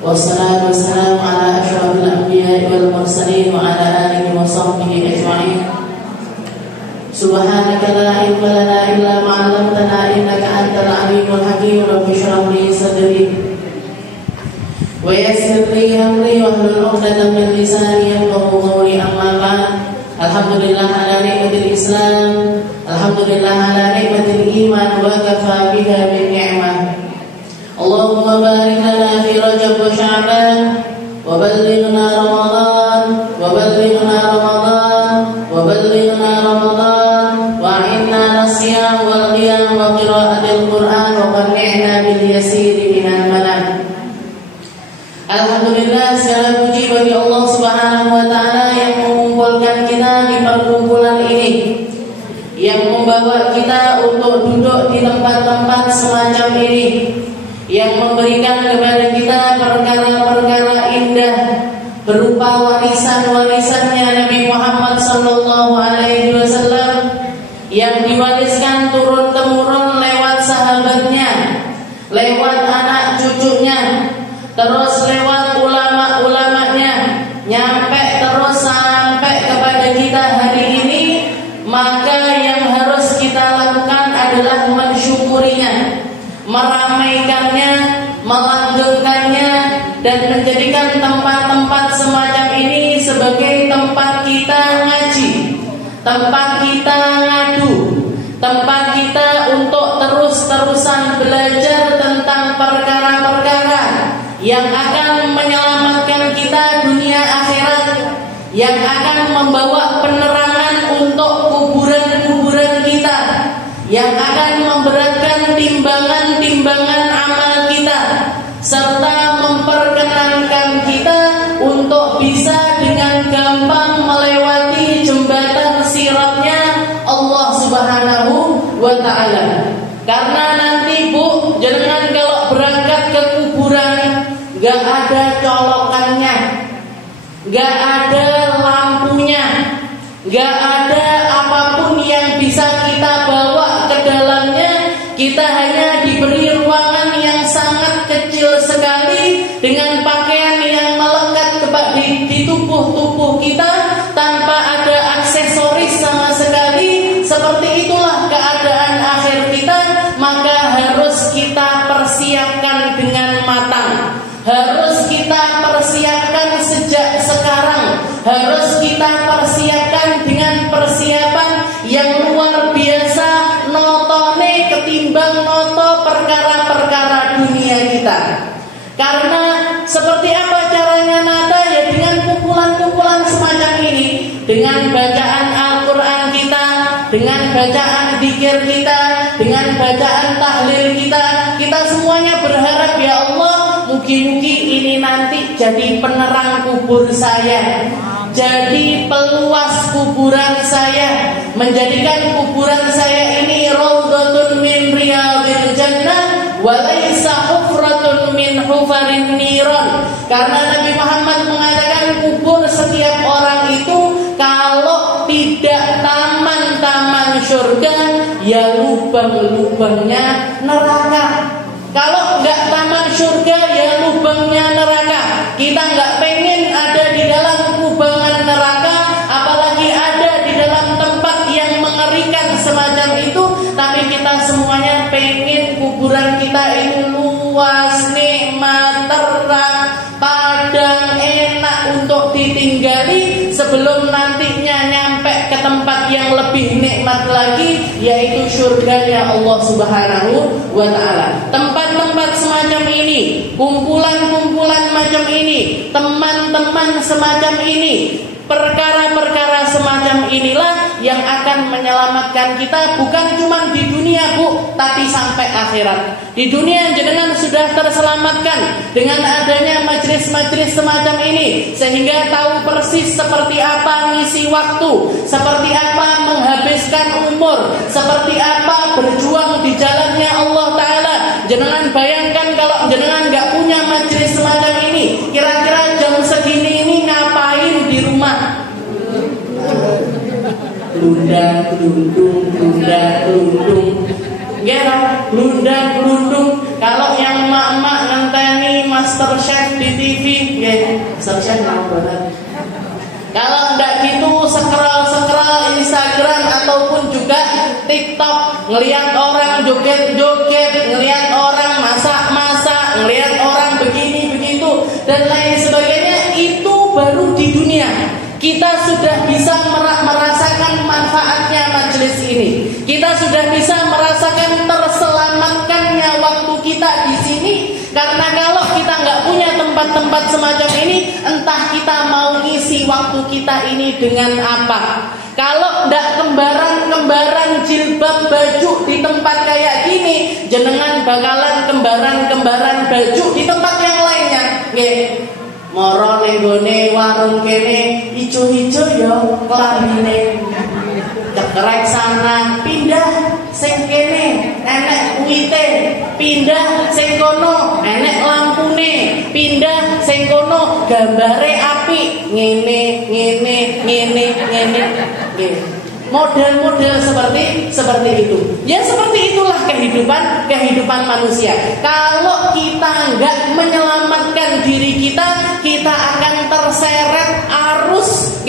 Wassalatu wassalamu ala asyrafil anbiya'i wal mursalin wa ala alihi wa sahbihi ajma'in. Subhanaka la ilma lana illa ma 'allamtana innaka antal alimul hakim. Rabbi shrah li sadri wa yassir li amri wahlul 'uqdatam min lisani yafqahu qawli. Amma ba'd. Alhamdulillah ala nikmatil Islam, alhamdulillah ala nikmatil iman, wa kafa biha min ni'mah. Allahumma barik lana fi Rajab wa Sya'ban, wa ballighna Ramadan, wa ballighna Ramadan, wa ballighna Ramadan, wa a'inna nas-siyam wal qiyam wa qira'atil Qur'an, wa qanni'na bil yasiri minal manam. Alhamdulillah, segala puji bagi Allah Subhanahu wa taala yang mengumpulkan kita di perkumpulan ini, yang membawa kita untuk duduk di tempat-tempat semacam ini, yang memberikan kepada kita perkara-perkara indah berupa warisan-warisannya Nabi Muhammad sallallahu alaihi wasallam yang diwariskan turun-temurun lewat sahabatnya, lewat anak cucunya, terus lewat ulama-ulamanya, nyampe terus sampai kepada kita hari ini. Maka yang harus kita lakukan adalah mensyukurinya, meramaikannya, melanggengkannya, dan menjadikan tempat-tempat semacam ini sebagai tempat kita ngaji, tempat kita ngadu, tempat kita untuk terus-terusan belajar tentang perkara-perkara yang akan menyelamatkan kita dunia akhirat, yang akan membawa penerangan untuk kuburan-kuburan kita, yang akan memberatkan timbangan-timbangan amal kita, serta memperkenankan kita untuk bisa dengan gampang melewati jembatan siratnya Allah Subhanahu wa ta'ala. Karena nanti Bu, jangan kalau berangkat ke kuburan gak ada colokannya, gak ada lampunya, gak ada apapun yang bisa kita bawa ke dalamnya. Kita hanya diberi ruangan yang sangat kecil sekali dengan pakaian yang melekat di tubuh kita tanpa ada aksesoris sama sekali. Seperti itulah keadaan akhir kita. Maka harus kita persiapkan dengan matang, harus kita persiapkan sejak sekarang, harus kita persiapkan dengan persiapan yang luar biasa, notone ketimbang noto perkara-perkara dunia kita. Karena seperti apa caranya nata? Ya dengan kumpulan-kumpulan semacam ini, dengan bacaan Al-Quran kita, dengan bacaan dzikir kita, dengan bacaan tahlil kita. Kita semuanya berharap, ya Allah, mugi-mugi ini nanti jadi penerang kubur saya, jadi peluas kuburan saya, menjadikan kuburan saya ini raudhatun min riyadil jannah wa laisa hufratun min hufarin niron. Karena Nabi Muhammad mengatakan kubur setiap orang itu kalau tidak taman-taman surga, ya lubang-lubangnya neraka. Kalau enggak taman surga, ya lubangnya neraka. Kita enggak pengen ada di dalam kubangan neraka, apalagi ada di dalam tempat yang mengerikan semacam itu. Tapi kita semuanya pengen kuburan kita ini luas, nikmat, terang, padang, enak untuk ditinggali sebelum nantinya nyampe ke tempat yang lebih nikmat lagi, yaitu surganya Allah Subhanahu wa ta'ala. Tempat-tempat semacam ini, kumpulan-kumpulan macam ini, teman-teman semacam ini, perkara-perkara semacam inilah yang akan menyelamatkan kita, bukan cuma di dunia Bu, tapi sampai akhirat. Di dunia jenengan sudah terselamatkan dengan adanya majelis-majelis semacam ini, sehingga tahu persis seperti apa ngisi waktu, seperti apa menghabiskan umur, seperti apa berjuang di jalannya Allah Ta'ala. Jenengan bayangkan kalau jenengan gak punya majelis semacam ini, kira-kira jam segini ini ngapain di rumah? Glundang-glundung, glundang-glundung, glundang-glundung. Kalau yang emak-emak ngenteni MasterChef di TV, ya, MasterChef benar. Kalau enggak gitu scroll Instagram ataupun juga TikTok, ngelihat orang joget-joget, ngelihat orang masak-masak, ngelihat orang begini begitu dan lain sebagainya, itu baru di dunia. Kita sudah bisa merasakan manfaatnya majelis ini. Kita sudah bisa merasakan terselamatkannya waktu kita di sini. Karena kalau kita nggak punya tempat-tempat semacam ini, entah kita mau ngisi waktu kita ini dengan apa. Kalau ndak kembaran jilbab baju di tempat kayak gini, jenengan bakalan kembaran baju di tempat yang lainnya. Nggih. Moro ning gone warung kene ijo-ijo ya klambine. Cekrek sana, pindah sing kene enek uite, pindah sing kono enek lampune, pindah sing kono gambare apik, ngene. Nggih. Model-model seperti itu. Ya seperti itulah kehidupan manusia. Kalau kita enggak menyelamatkan diri kita, kita akan terseret arus.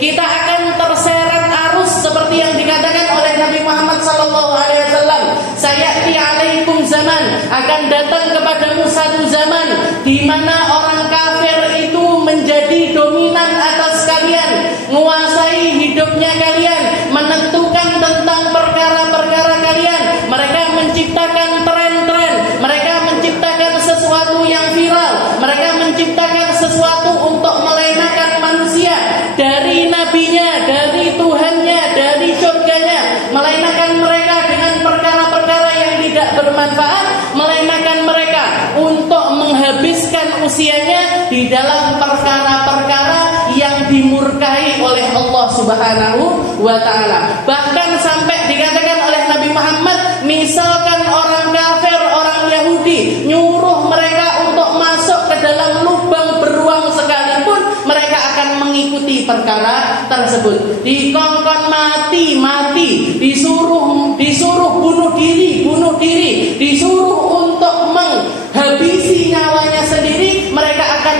Kita akan terseret arus seperti yang dikatakan oleh Nabi Muhammad SAW. Sayati alaikum zaman, akan datang kepadamu satu zaman di mana orang kafir itu menjadi dominan atas kalian, menguasai hidupnya kalian, menentukan tentang perkara-perkara kalian. Mereka menciptakan tren-tren, mereka menciptakan sesuatu yang viral, mereka menciptakan sesuatu untuk melenakan manusia dari nabinya, dari Tuhannya, dari surganya, melenakan mereka dengan perkara-perkara yang tidak bermanfaat, melenakan mereka untuk menghabiskan usianya di dalam perkara-perkara yang dimurkai oleh Allah Subhanahu wa ta'ala. Bahkan sampai dikatakan oleh Nabi Muhammad, misalkan orang kafir, orang Yahudi nyuruh mereka untuk masuk ke dalam lubang beruang sekalipun, mereka akan mengikuti perkara tersebut. Dikongkon mati, disuruh bunuh diri, disuruh untuk menghabisi nyawanya sendiri, mereka akan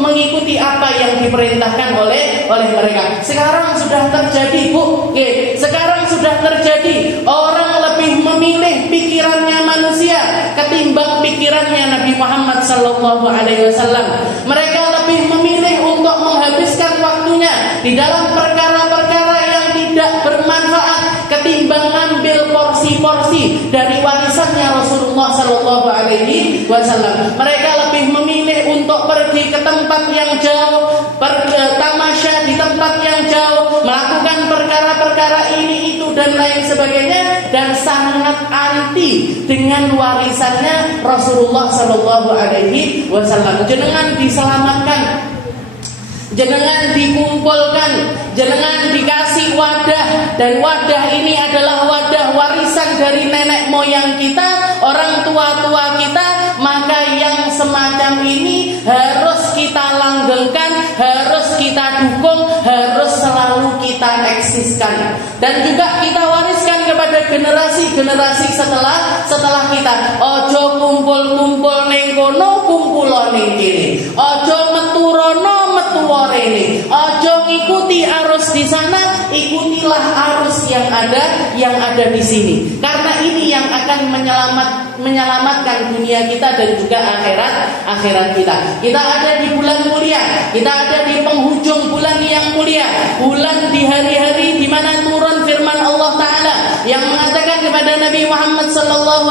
mengikuti apa yang diperintahkan oleh mereka. Sekarang sudah terjadi, Bu. Sekarang sudah terjadi. Orang lebih memilih pikirannya manusia ketimbang pikirannya Nabi Muhammad SAW. Mereka lebih memilih untuk menghabiskan waktunya di dalam perkara-perkara yang tidak bermanfaat ketimbang ngambil porsi-porsi dari warisannya Rasulullah SAW. Mereka lebih memilih untuk pergi ke tempat yang jauh, tamasya di tempat yang jauh, melakukan perkara-perkara ini itu dan lain sebagainya, dan sangat anti dengan warisannya Rasulullah SAW. Jenengan diselamatkan, jenengan dikumpulkan, jenengan dikasih wadah, dan wadah ini adalah wadah warisan dari nenek moyang kita, orang tua-tua kita. Maka yang semacam ini harus kita langgengkan, harus kita dukung, harus selalu kita eksiskan, dan juga kita wariskan kepada generasi-generasi setelah kita. Ojo kumpul-kumpul ning kono, kumpulo ning kene. Ojo metu rono, metu rene. Ojo ngikuti arus di sana, ikutilah arus yang ada di sini. Karena ini yang akan menyelamatkan dunia kita dan juga akhirat kita. Kita ada di bulan mulia, kita ada di penghujung bulan yang mulia, bulan di hari-hari di mana turun firman Allah Ta'ala yang mengatakan kepada Nabi Muhammad SAW,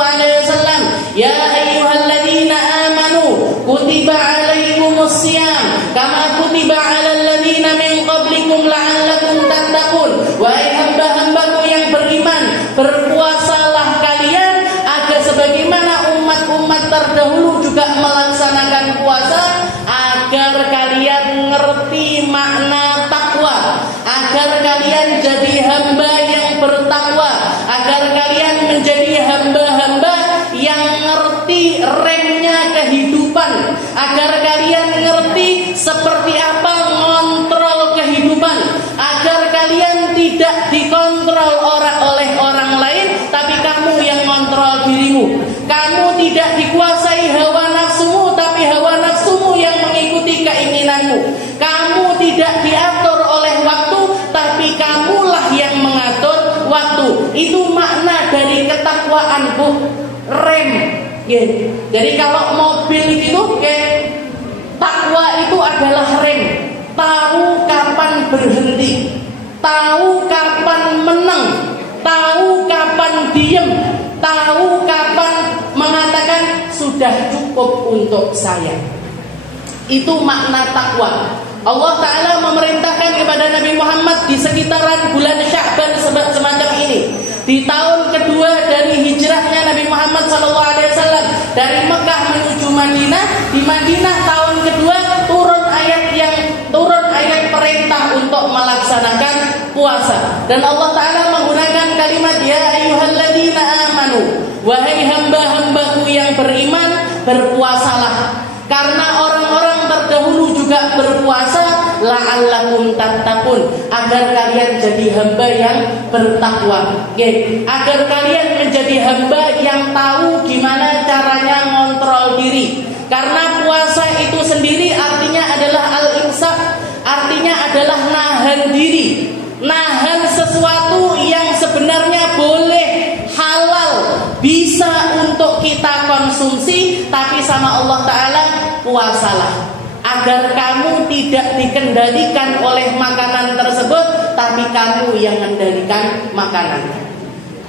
ya ayyuhalladzina amanu kutiba alaikumus siyam kama kutiba alal ladzina min qablikum la'allakum tattaqun. Wahai hamba-hambaku yang beriman, berpuasalah kalian agar sebagaimana umat-umat terdahulu juga melaksanakan puasa, agar kalian ngerti makna takwa, agar kalian jadi hamba yang bertakwa, agar kalian menjadi hamba-hamba yang ngerti remnya kehidupan, agar kalian ngerti seperti apa ngontrol kehidupan, agar kalian tidak dikontrol oleh orang lain, tapi kamu yang ngontrol dirimu. Kamu tidak dikuasai hawa nafsumu, tapi ketakwaan, Bu, rem. Jadi kalau mobil itu takwa itu adalah rem. Tahu kapan berhenti, tahu kapan menang, tahu kapan diem, tahu kapan mengatakan sudah cukup untuk saya. Itu makna takwa. Allah Ta'ala memerintahkan kepada Nabi Muhammad di sekitaran bulan Sya'ban semacam ini. Di tahun kedua dari hijrahnya Nabi Muhammad SAW dari Mekah menuju Madinah. Di Madinah tahun kedua turun ayat perintah untuk melaksanakan puasa. Dan Allah Ta'ala menggunakan kalimat ya ayyuhalladzina amanu, wahai hamba-hambaku yang beriman, berpuasalah. Karena orang-orang terdahulu juga berpuasa, la'allakum tattaqun, agar kalian jadi hamba yang bertakwa. Agar kalian menjadi hamba yang tahu gimana caranya ngontrol diri. Karena puasa itu sendiri artinya adalah al-imsak, artinya adalah nahan diri, nahan sesuatu yang sebenarnya boleh, halal, bisa untuk kita konsumsi, tapi sama Allah Ta'ala, puasalah agar kamu tidak dikendalikan oleh makanan tersebut, tapi kamu yang mengendalikan makanan.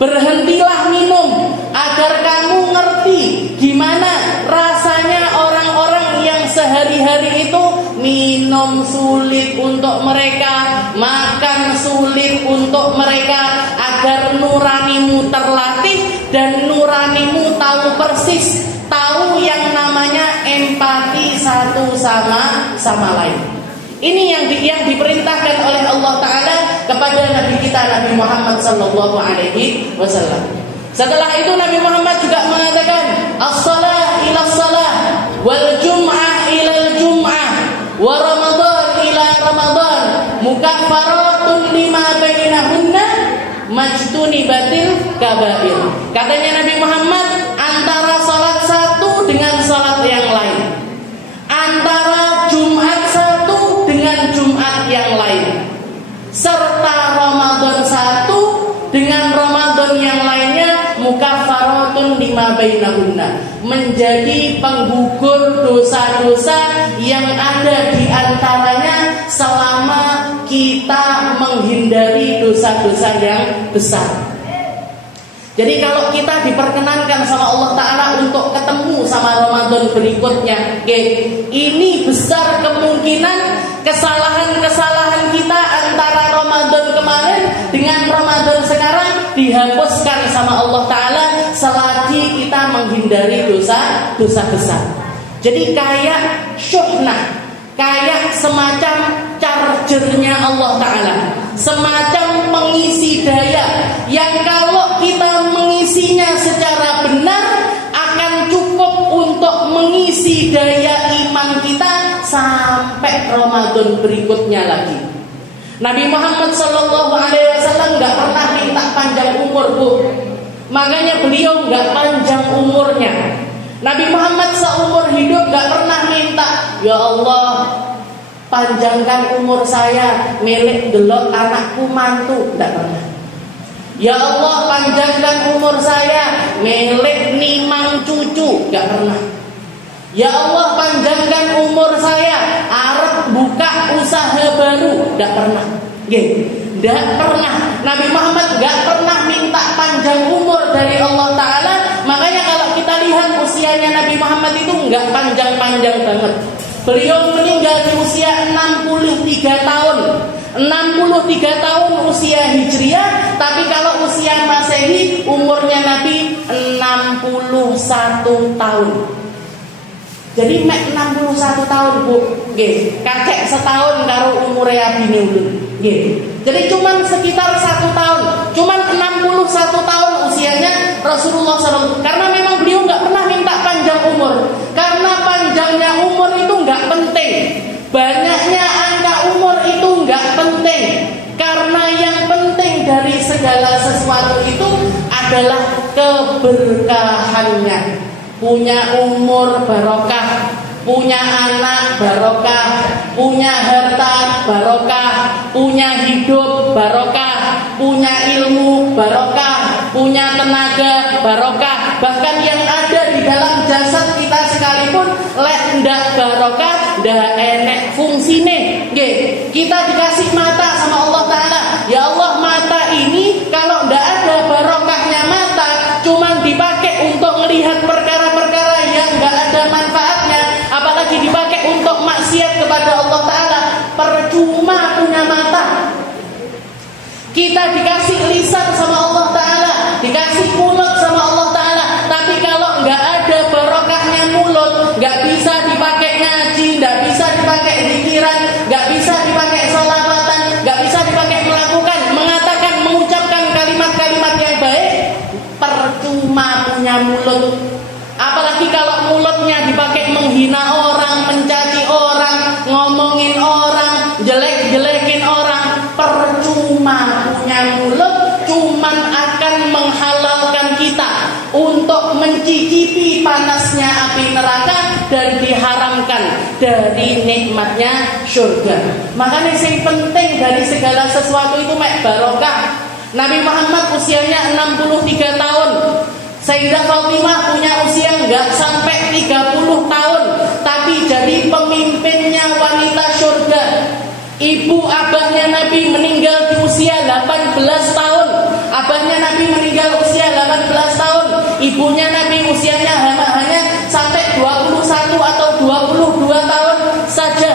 Berhentilah minum agar kamu ngerti gimana rasanya orang-orang yang sehari-hari itu minum sulit untuk mereka, makan sulit untuk mereka, agar nuranimu terlatih dan nuranimu tahu persis, tahu yang namanya empati satu sama lain. Ini yang diperintahkan oleh Allah Ta'ala kepada Nabi kita Nabi Muhammad Sallallahu Alaihi Wasallam. Setelah itu Nabi Muhammad juga mengatakan as-salah ila salah, wal jum'ah ila jum'ah, wa ramadan ila ramadan, mukaffaratun lima bainahunna, majtunibatil kabair. Katanya Nabi Muhammad, antara salat satu dengan salat yang lain, antara Jumat satu dengan Jumat yang lain, serta Ramadan satu dengan Ramadan yang lainnya, mukaffaratun lima bainahunna, menjadi penggugur dosa-dosa yang ada di antaranya selama kita menghindari dosa-dosa yang besar. Jadi kalau kita diperkenankan sama Allah Ta'ala untuk ketemu sama Ramadan berikutnya, ini besar kemungkinan kesalahan-kesalahan kita antara Ramadan kemarin dengan Ramadan sekarang dihapuskan sama Allah Ta'ala selagi kita menghindari dosa-dosa besar. Jadi kayak syuhnah, kayak semacam chargernya Allah Ta'ala, semacam pengisi daya yang kalau kita mengisinya secara benar akan cukup untuk mengisi daya iman kita sampai Ramadan berikutnya lagi. Nabi Muhammad SAW gak pernah minta panjang umur, Bu. Makanya beliau gak panjang umurnya. Nabi Muhammad seumur hidup gak pernah minta, ya Allah panjangkan umur saya, milik delok anakku mantu, tidak pernah. Ya Allah panjangkan umur saya, milik nimang cucu, tidak pernah. Ya Allah panjangkan umur saya, arep buka usaha baru, tidak pernah. Tidak pernah. Nabi Muhammad tidak pernah minta panjang umur dari Allah Ta'ala. Makanya kalau kita lihat usianya Nabi Muhammad itu enggak panjang-panjang banget. Beliau meninggal di usia 63 tahun. 63 tahun usia Hijriah, tapi kalau usia Masehi umurnya Nabi 61 tahun. Jadi mek 61 tahun, Bu. Nggih, kakek setahun karo umure abine ulun. Nggih. Jadi cuman sekitar 1 tahun. Cuman 61 tahun usianya Rasulullah SAW. Karena memang beliau enggak pernah minta panjang umur. Karena panjangnya umur itu enggak penting. Banyaknya angka umur itu enggak penting. Karena yang penting dari segala sesuatu itu adalah keberkahannya. Punya umur barokah, punya anak barokah, punya harta barokah, punya hidup barokah, punya ilmu barokah, punya tenaga, barokah. Bahkan yang ada di dalam jasad kita sekalipun lek ndak barokah, ndak enek fungsine. Nggih, kita dikasih mata sama Allah Ta'ala. Ya Allah, mata ini kalau ndak ada barokahnya mata, cuman dipakai untuk melihat perkara-perkara yang nggak ada manfaatnya, apalagi dipakai untuk maksiat kepada Allah Ta'ala, percuma punya mata. Kita dikasih lisan sama Allah Ta'ala, dikasih mulut sama Allah Ta'ala, tapi kalau nggak ada barokahnya mulut, nggak bisa dipakai ngaji, nggak bisa dipakai zikiran, nggak bisa dipakai sholawatan, nggak bisa dipakai melakukan, mengatakan, mengucapkan kalimat-kalimat yang baik, percuma punya mulut. Apalagi kalau mulutnya dipakai menghina orang, mencaci orang, ngomongin orang, jelek-jelekin orang, percuma punya mulut, cuman akan menghalalkan kita untuk mencicipi panasnya api neraka dan diharamkan dari nikmatnya surga. Makanya yang penting dari segala sesuatu itu mek barokah. Nabi Muhammad usianya 63 tahun. Sayyidah Fatimah punya usia nggak sampai 30 tahun, tapi jadi pemimpinnya wanita surga. Ibu abahnya Nabi meninggal di usia 18 tahun. Abahnya Nabi meninggal usia 18 tahun. Ibunya Nabi usianya hanya sampai 21 atau 22 tahun saja.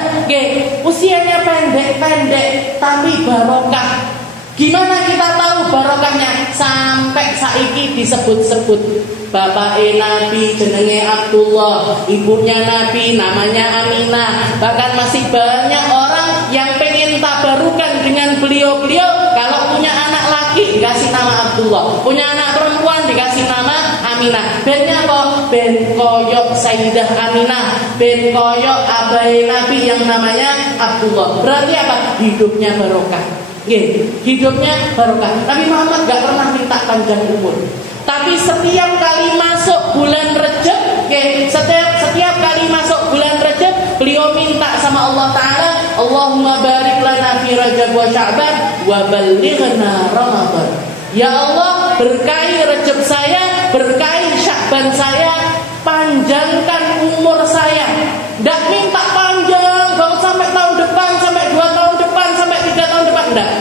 Usianya pendek-pendek tapi barokah. Gimana kita tahu barokahnya? Sampai saiki disebut-sebut. Bapake Nabi jenenge Abdullah, ibunya Nabi namanya Aminah. Bahkan masih banyak orang yang pengen tabarukan dengan beliau-beliau. Kalau punya anak laki dikasih nama Abdullah, punya anak perempuan dikasih nama Aminah. Bennya kok ben koyok Sayyidah Aminah, ben koyok abai Nabi yang namanya Abdullah. Berarti apa? Hidupnya barokah. Hidupnya barokah. Nabi Muhammad gak pernah minta panjang umur, tapi setiap kali masuk bulan Rajab, setiap kali masuk bulan Rajab, beliau minta sama Allah Ta'ala, Allahumma barik lana fi Rajab wa Sya'ban wa ballighna Ramadan. Ya Allah, berkahi Rajab saya, berkahi Sya'ban saya, panjangkan umur saya. Nggak minta panjang banget sampai tahun depan, sampai 2 tahun depan, sampai 3 tahun depan, enggak.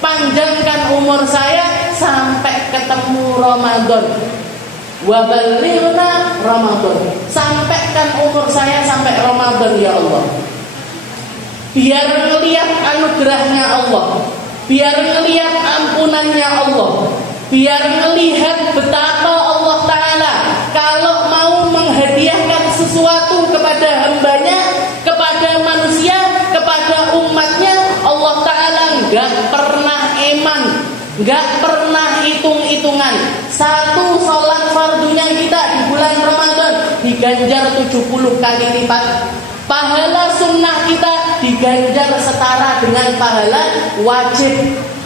Panjangkan umur saya sampai ketemu Ramadan. Wa ballighna Ramadan. Sampaikan umur saya sampai Ramadan ya Allah. Biar ngelihat anugerahnya Allah, biar ngelihat ampunannya Allah, biar ngelihat betapa Allah Ta'ala kalau mau menghadiahkan sesuatu kepada hambanya, kepada manusia, kepada umatnya, Allah Ta'ala gak pernah eman, gak pernah hitung-hitungan. Satu sholat fardunya kita di bulan Ramadan diganjar 70 kali lipat. Pahala sunnah kita diganjar setara dengan pahala wajib.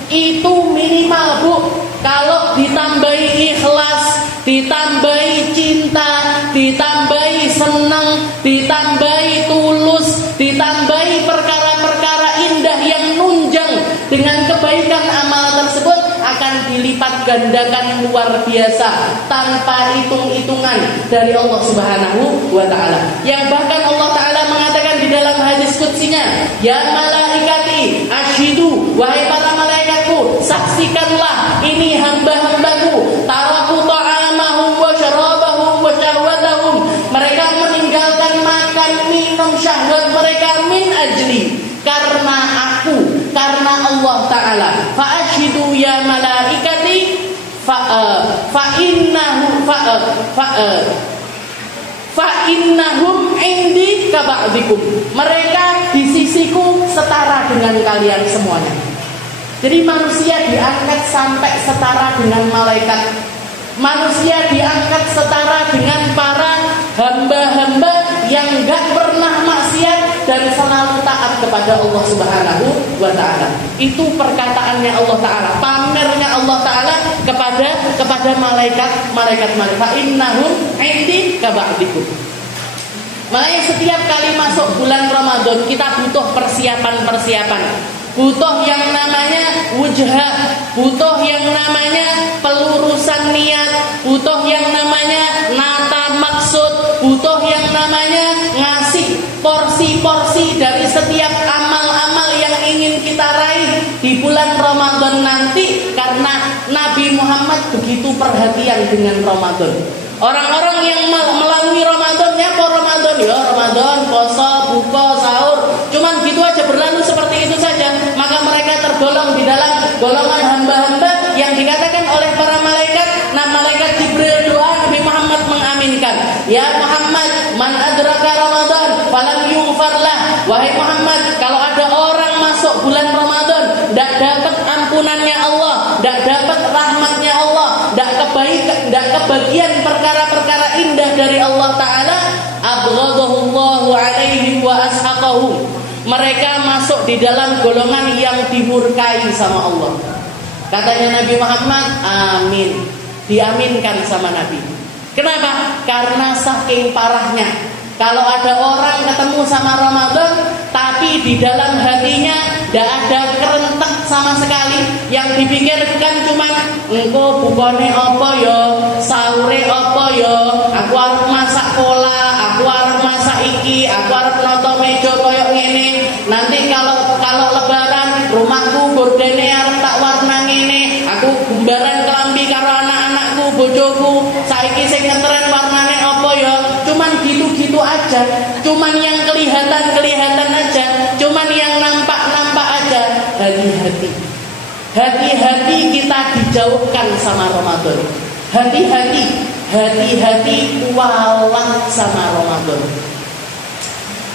Itu minimal, Bu. Kalau ditambahi ikhlas, ditambahi cinta, ditambahi senang, ditambahi tulus, ditambahi perkara-perkara indah yang nunjang dengan kebaikan amal tersebut, akan dilipat gandakan luar biasa tanpa hitung-hitungan dari Allah Subhanahu wa Ta'ala. Yang bahkan Allah Ta'ala mengatakan di dalam hadis qudsinya, ya malaikati ashidu, wahai para malaikatku, saksikanlah ini hamba-hambaku, taraku ta'amahum wa syarabahum wa syahwatahum, mereka meninggalkan makan minum syahwat mereka min ajli, karena aku, karena Allah Ta'ala. Fa'ashidu ya malaikati fa'innahum indi kaba'dikum, mereka di sisiku setara dengan kalian semuanya. Jadi manusia diangkat sampai setara dengan malaikat. Manusia diangkat setara dengan para hamba-hamba yang gak pernah maksiat dan selalu taat kepada Allah Subhanahu wa Ta'ala. Itu perkataannya Allah Ta'ala, pamernya Allah Ta'ala kepada malaikat. Innahum indi kaba'dikum. Makanya setiap kali masuk bulan Ramadan kita butuh persiapan. butuh yang namanya wujha, butuh yang namanya pelurusan niat, butuh yang namanya nata maksud, butuh yang namanya ngasih porsi-porsi dari setiap amal-amal yang ingin kita raih di bulan Ramadan nanti, karena Nabi Muhammad begitu perhatian dengan Ramadan. Orang-orang yang melalui Ramadan, ya Ramadan, ya Ramadan, poso, buka, sahur, cuman gitu aja berlalu seperti itu saja, maka mereka tergolong di dalam golongan hamba-hamba yang dikatakan oleh para malaikat. Nah, malaikat Jibril doa, Nabi Muhammad mengaminkan, ya Muhammad, man adraka Ramadan falam yughfar lah. Wahai Muhammad, kalau ada orang masuk bulan Ramadan tidak dapat ampunannya Allah, tidak dapat rahmatnya Allah, tidak kebagian perkara-perkara indah dari Allah Ta'ala, abghadahullahu alaihi wa ashaqahu. Mereka masuk di dalam golongan yang dimurkai sama Allah. Katanya Nabi Muhammad, amin, diaminkan sama Nabi. Kenapa? Karena saking parahnya, kalau ada orang ketemu sama Ramadan tapi di dalam hatinya tidak ada kerentek sama sekali, yang dipikirkan cuma engko bukane apa ya, sahure apa ya, aku arep masak pola, aku arep masak iki, aku arep noto meja koyo ngene, nanti kalau lebaran rumahku gordene arep tak warna ngene, aku gumbaran kelambi karo anak-anakku, bojoku, saiki sing ngetren warnane apa ya. Cuman gitu-gitu aja, cuman yang kelihatan aja, cuman yang nampak aja. Hati-hati kita dijauhkan sama Ramadan. Hati-hati walang sama Ramadan.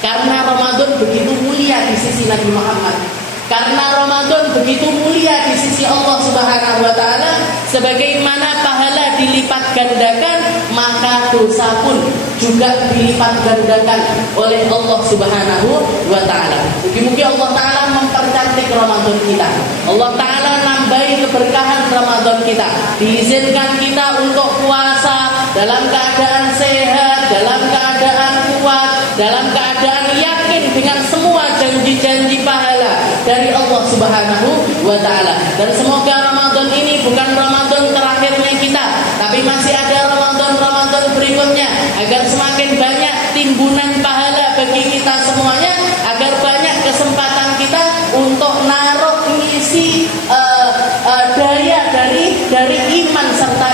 Karena Ramadan begitu mulia di sisi Nabi Muhammad. Karena Ramadan begitu mulia di sisi Allah Subhanahu wa Ta'ala, sebagaimana pahala dilipat gandakan, maka dosa pun juga dilipat gandakan oleh Allah Subhanahu wa Ta'ala. Mugi-mugi Allah Ta'ala mempercantik Ramadan kita. Allah Ta'ala nambahi keberkahan Ramadan kita. Diizinkan kita untuk puasa dalam keadaan sehat, dalam keadaan kuat, dalam keadaan yakin dengan semua janji-janji pahala dari Allah Subhanahu wa Ta'ala. Dan semoga Ramadan ini bukan Ramadan terakhirnya kita, tapi masih ada Ramadan berikutnya, agar semakin banyak timbunan pahala bagi kita semuanya, agar banyak kesempatan kita untuk naruh ngisi daya dari iman serta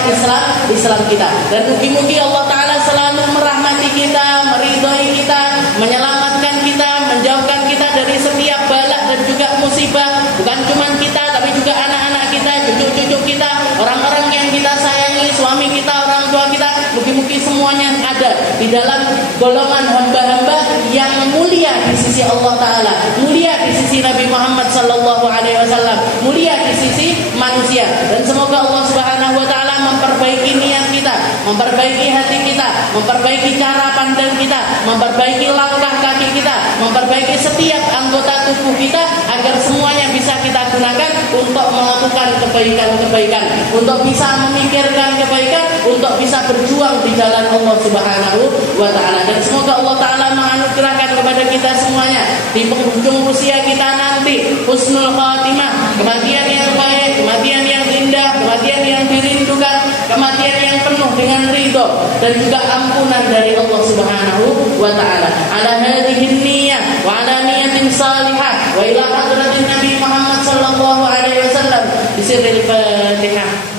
Islam kita. Dan mugi-mugi Allah Ta'ala selalu merahmati kita, meridhoi kita, menyelamatkan kita, menjauhkan kita dari setiap bala dan juga musibah. Bukan cuma kita, tapi juga anak-anak kita, cucu-cucu kita, orang-orang yang kita sayangi, suami kita, orang tua kita. Mugi-mugi semuanya ada di dalam golongan hamba-hamba yang mulia di sisi Allah Ta'ala, mulia di sisi Nabi Muhammad Sallallahu Alaihi Wasallam, mulia di sisi manusia. Dan semoga Allah Subhanahu Wa Ta'ala memperbaiki niat kita, memperbaiki hati kita, memperbaiki cara pandang kita, memperbaiki langkah kaki kita, memperbaiki setiap anggota tubuh kita, agar semuanya bisa kita gunakan untuk melakukan kebaikan-kebaikan, untuk bisa memikirkan kebaikan, untuk bisa berjuang di jalan Allah Subhanahu wa Ta'ala. Dan semoga Allah Ta'ala menganugerahkan kepada kita semuanya di penghujung usia kita nanti husnul khatimah, kematian yang baik, kematian yang indah, kematian yang dirindukan, kematian yang penuh dengan ridho dan juga ampunan dari Allah Subhanahu wa Ta'ala. Ala hadhihi niyyah wa ala niyatin salihah wa ila hadratin Nabi Muhammad sallallahu alaihi wasallam. Bismillahirrahmanirrahim.